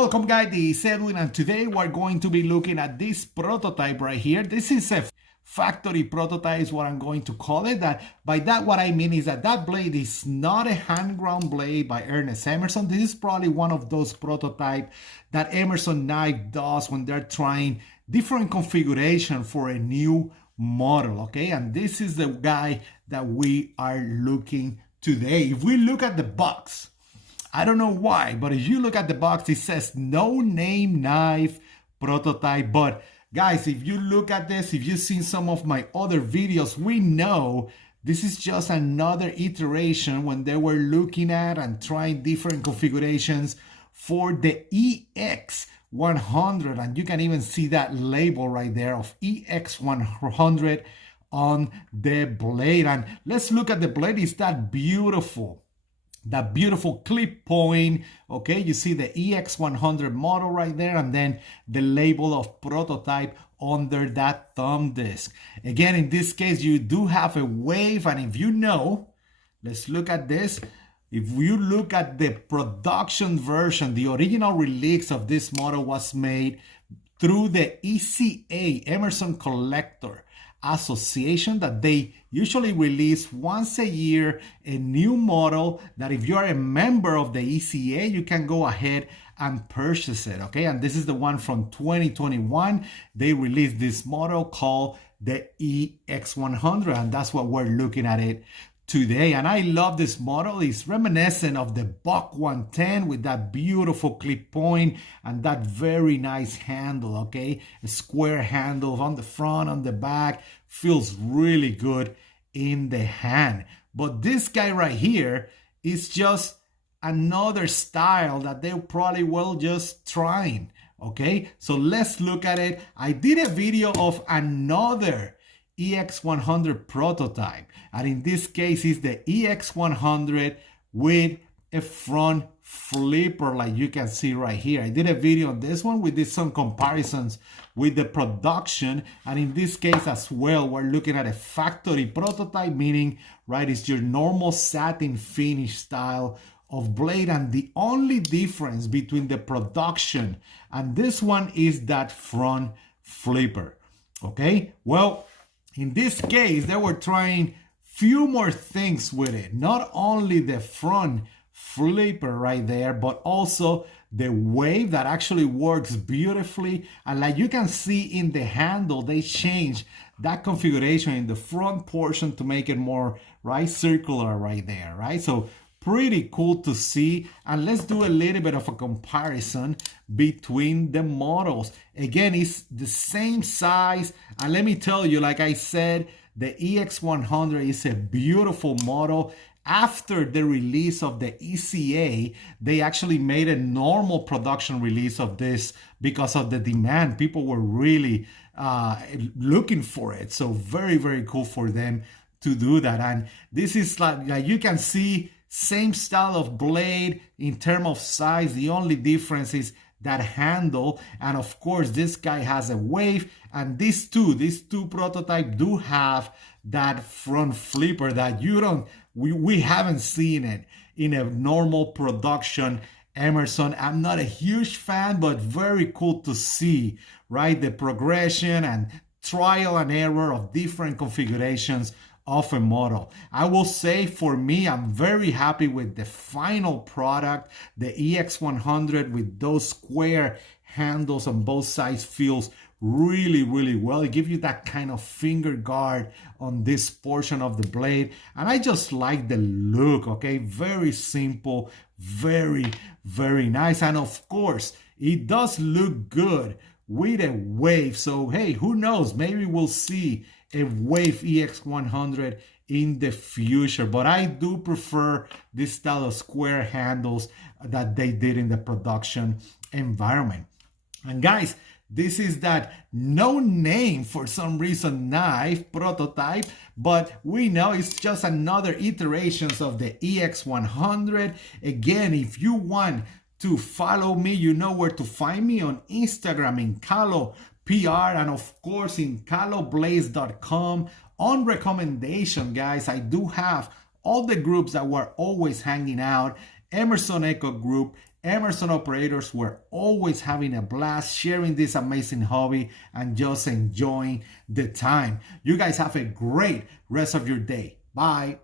Welcome guys, this is Edwin, and today we're going to be looking at this prototype right here. This is a factory prototype is what I'm going to call it. That by that what I mean is that blade is not a hand-ground blade by Emerson. This is probably one of those prototypes that Emerson knife does when they're trying different configuration for a new model, okay? And this is the guy that we are looking today. If we look at the box, I don't know why, but if you look at the box, it says no name knife prototype. But guys, if you look at this, if you've seen some of my other videos, we know this is just another iteration when they were looking at and trying different configurations for the EX100. And you can even see that label right there of EX100 on the blade. And let's look at the blade. It's that beautiful clip point, okay? You see the EX100 model right there, and then the label of prototype under that thumb disc. Again, in this case, you do have a wave, and if you know, let's look at this. If you look at the production version, the original release of this model was made through the ECA, Emerson Collector Association, that they usually release once a year a new model that if you are a member of the ECA, you can go ahead and purchase it, okay? And this is the one from 2021. They released this model called the EX100, and that's what we're looking at it today. And I love this model. It's reminiscent of the Buck 110 with that beautiful clip point and that very nice handle, okay? A square handle on the front, on the back, feels really good in the hand. But this guy right here is just another style that they probably will just trying, okay? So let's look at it. I did a video of another EX100 prototype, and in this case is the EX100 with a front flipper, like you can see right here. I did a video on this one. We did some comparisons with the production, and in this case as well, we're looking at a factory prototype, meaning, right, it's your normal satin finish style of blade, and the only difference between the production and this one is that front flipper, okay? Well, in this case, they were trying few more things with it. Not only the front flipper right there, but also the wave that actually works beautifully. And like you can see in the handle, they changed that configuration in the front portion to make it more, right, circular right there, right? So pretty cool to see. And let's do a little bit of a comparison between the models. Again, it's the same size, and let me tell you, like I said, the EX100 is a beautiful model. After the release of the ECA, they actually made a normal production release of this because of the demand. People were really looking for it, so very, very cool for them to do that. And this is like you can see, same style of blade in terms of size. The only difference is that handle, and of course this guy has a wave, and these two prototypes do have that front flipper that we haven't seen it in a normal production Emerson. I'm not a huge fan, but very cool to see, right, the progression and trial and error of different configurations of a model. I will say, for me, I'm very happy with the final product. The EX100 with those square handles on both sides feels really, really well. It gives you that kind of finger guard on this portion of the blade, and I just like the look, okay? Very simple, very, very nice. And of course, it does look good with a wave. So hey, who knows, maybe we'll see a wave EX100 in the future, but I do prefer this style of square handles that they did in the production environment. And guys, this is that no name for some reason knife prototype, but we know it's just another iterations of the EX100. Again, if you want to follow me, you know where to find me on Instagram in Calo PR, and of course in caloblaze.com. On recommendation, guys, I do have all the groups that we're always hanging out Emerson Echo Group, Emerson operators. We're always having a blast sharing this amazing hobby and just enjoying the time. You guys have a great rest of your day. Bye.